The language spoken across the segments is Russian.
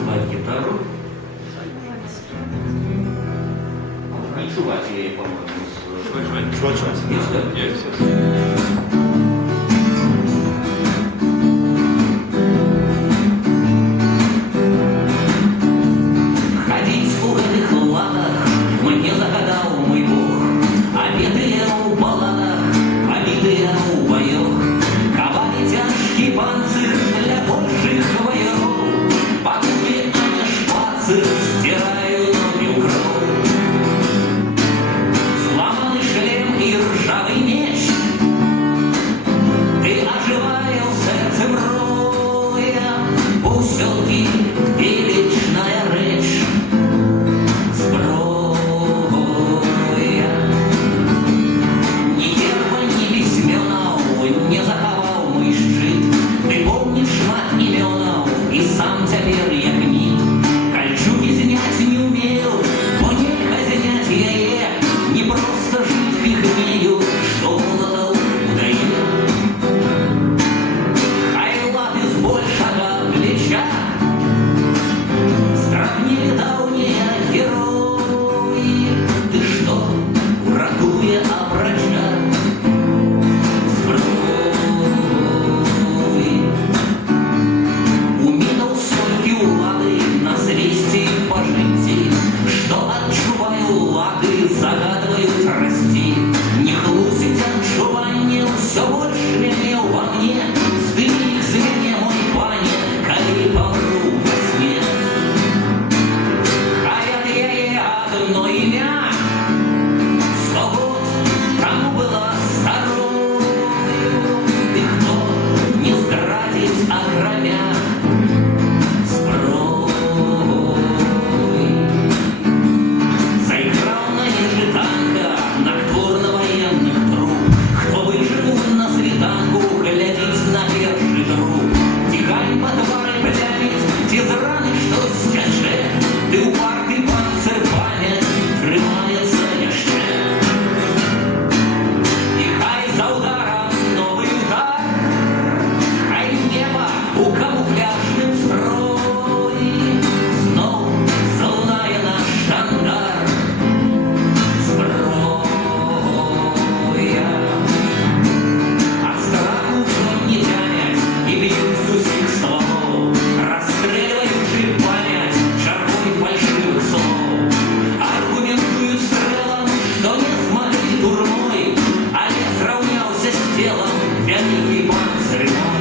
відчувати гітару. Відчувати її, по-моєму, Чувачусь. Ходить в этих ладах мне загадал мой Бог. Обитые в балладах, обитые в боях. Ковали тяжкий панцирь для больших воев. Покупи, а не шпацир, стирают ноги кровь. Сломанный шлем и ржавый меч. Ты оживаешь сердцем роя. Усёлки величная речь. Зброя. Ни герба, ни письменов не заховал мой щит. Ты помнишь шмат именов, и сам теперь я книг. Кольчуги снять не умею, но не казнять я не просто жить пихмею, что молотов удает. Хайлат из большего плеча. Страх не давние герои. Ты что, вратуя о врачах? Зброї. Умінув сольки улады на зресте по житті, что отчуваю лады, загадывают расти. Не хлусить отчувание, все больше имел во мне. Сдыми их звенья, мой пане, коли помру во сне. Хаят я одно имя, свобод, кому была старою. Ты кто, не здрадить, огромя зброй. Заиграл на ниже танка ноктурно военных труп. Кто выжил на светанку, глядеть на первый труп. Тихань по твари плямить, ті зрани, що стяже. Ти упартий панцир пам'ять, тримається яще. І хай за ударом новий удар, хай небо у камуфляжним строї знов залунає наш штандар. Зброя. От страху вже не тянять і б'ють з усіх стволов, розстрілюючи пам'ять чаркой фальшивих слов. Аргументують стрелом, що не змогли турмой, але зраўняўся з телом вяликий панцир мой.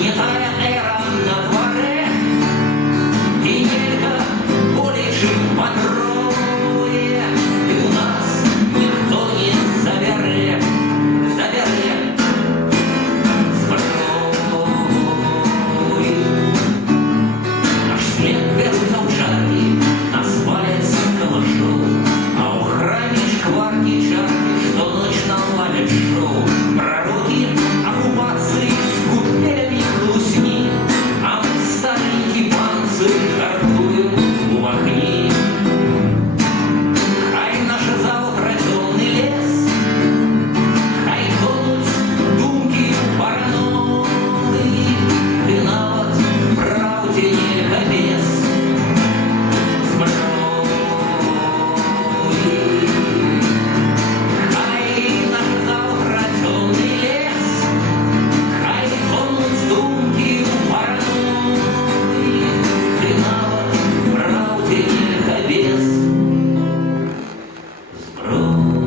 Не тая эра на дворе, і нельга болей, чым па трое. І у нас ніхто не забяре, забяре зброю. Наш след бяруць аўчаркі, нас палец калашоў, а ў храме шкваркі чаркі, што ноч наладзяць шоу. Пророкі оккупацыі скупелі хлусні, а мы старенькі панцыр гартуем у агні. Хай наша заўтра цёмны лес, хай тонуць думкі параноі. Ты нават праўдзе нельга без зброі. Хай наша заўтра цёмны лес, хай тонуць думкі параноі. Ты нават праўдзе нельга без зброі.